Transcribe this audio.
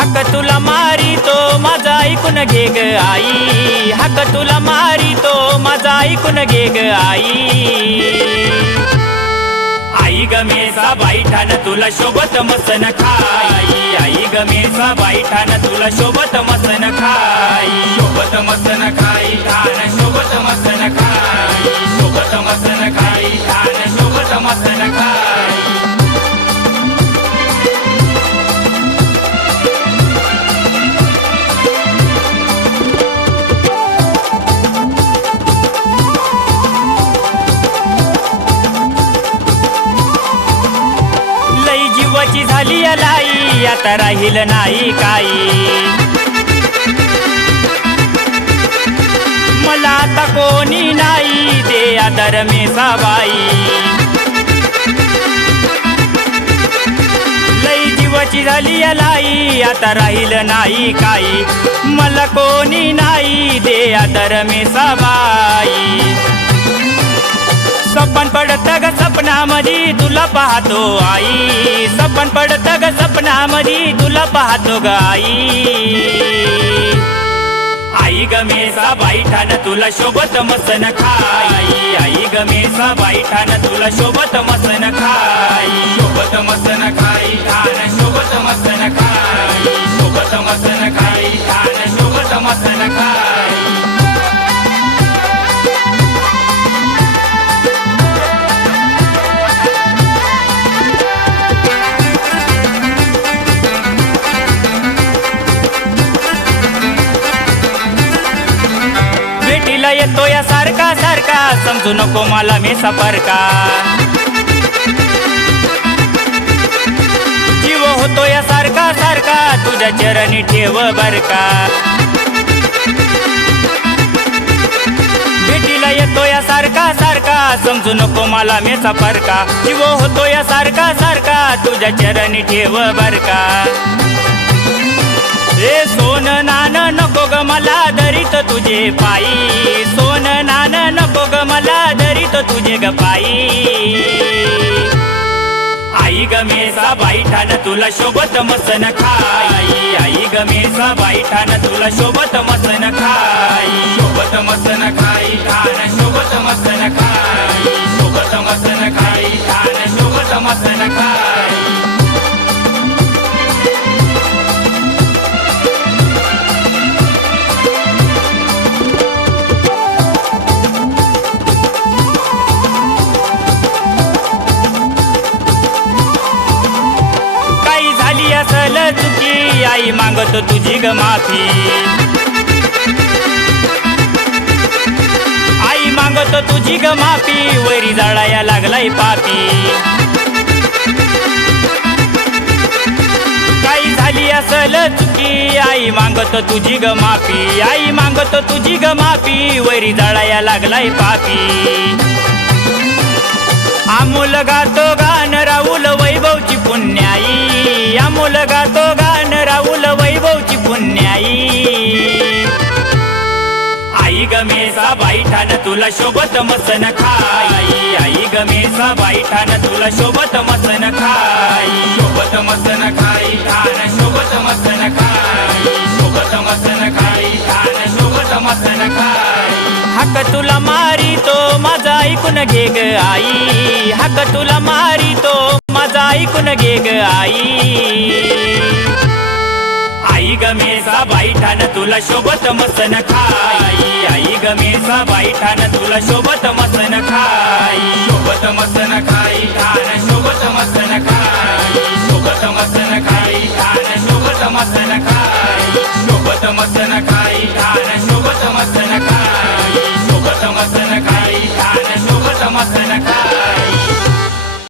हक तुला मारी तो माझा ऐकून घे ग आई, हक तुला मारी तो माझा ऐकून घे ग आई। आई ग मेसा बाईठान तुला शोभत मसन खाई, आई ग मेसा बाईठान तुला शोभत मसन खाई, शोभत मसन खाई ठाण शोभत मसन खाई, शोभत मसन खाई ठाण शोभत मसन खाई। जीवाची झाली लाई आता राहील नाही काही, मला आता कोणी नाही दे आदर मेसाबाई। लई जीवाची झाली लाई आता राहील नाही काही, मला कोणी नाही दे आदर मेसाबाई। सपन पडत ग सपनामधी तुला पाहतो आई, सपन पडत ग सपनामधी तुला पाहतो ग आई। आई ग मेसा बाईठान तुला शोभत मसन खाई, आई ग मेसा बाईठान तुला शोभत मसन खाई, शोभत मसन खाई ठाण शोभत मसन खाई, शोभत मसन खाई ठाण शोभत मसन खाई। भेटीला येतो या सारखा सारखा समजू नको मला मेसा परका, जीव होतो या सारखा सारखा तुझ्या चरणी ठेव बरका। भेटीला येतो या सारखा सारखा समजू नको मला मेसा परका, जीव होतो या सारखा सारखा तुझ्या चरणी ठेव बरका। ए सोन नान नको ग मला धरीत तुझे पायी, सोन नान नको ग मला धरीत तुझे ग पायी। आई ग मेसा बाईठान तुला शोभत मसन खाई, आई ग मेसा बाईठान तुला शोभत मसन खाई, शोभत मसन खाई ठाण शोभत मसन खाई, शोभत मसन खाई ठाण शोभत मसन खाई। असल चुकी आई मागतो तुझी ग माफी, आई मागतो तुझी ग माफी वरी जाळाया लागलाय पापी। काही झाली असल चुकी आई मागतो तुझी ग माफी, आई मागतो तुझी ग माफी वरी जाळाया लागलाय पापी। अमोल गातो गान राहुल वैभवची पुण्याई, अमोल गातो गान राहुल वैभवची पुण्याई। आई ग मेसा बाईठान तुला शोभत मसन खाई, आई ग मेसा बाईठान तुला शोभत मसन खाई, शोभत मसन खाई ठाण शोभत मसन खाई, शोभत मसन खाई ठाण शोभत मसन खाई। हक तुला मारी तो माझा ऐकून घे ग आई, हक तुला मारी तो माझा ऐकून घे ग आई। आई ग मेसा बाईठान तुला शोभत मसन खाई, आई ग मेसा बाईठान तुला शोभत मसन खाई, शोभत मसन खाई ठाण शोभत मसन खाई, शोभत मसन खाई ठाण शोभत मसन खाई, शोभत मसन खाई ठाण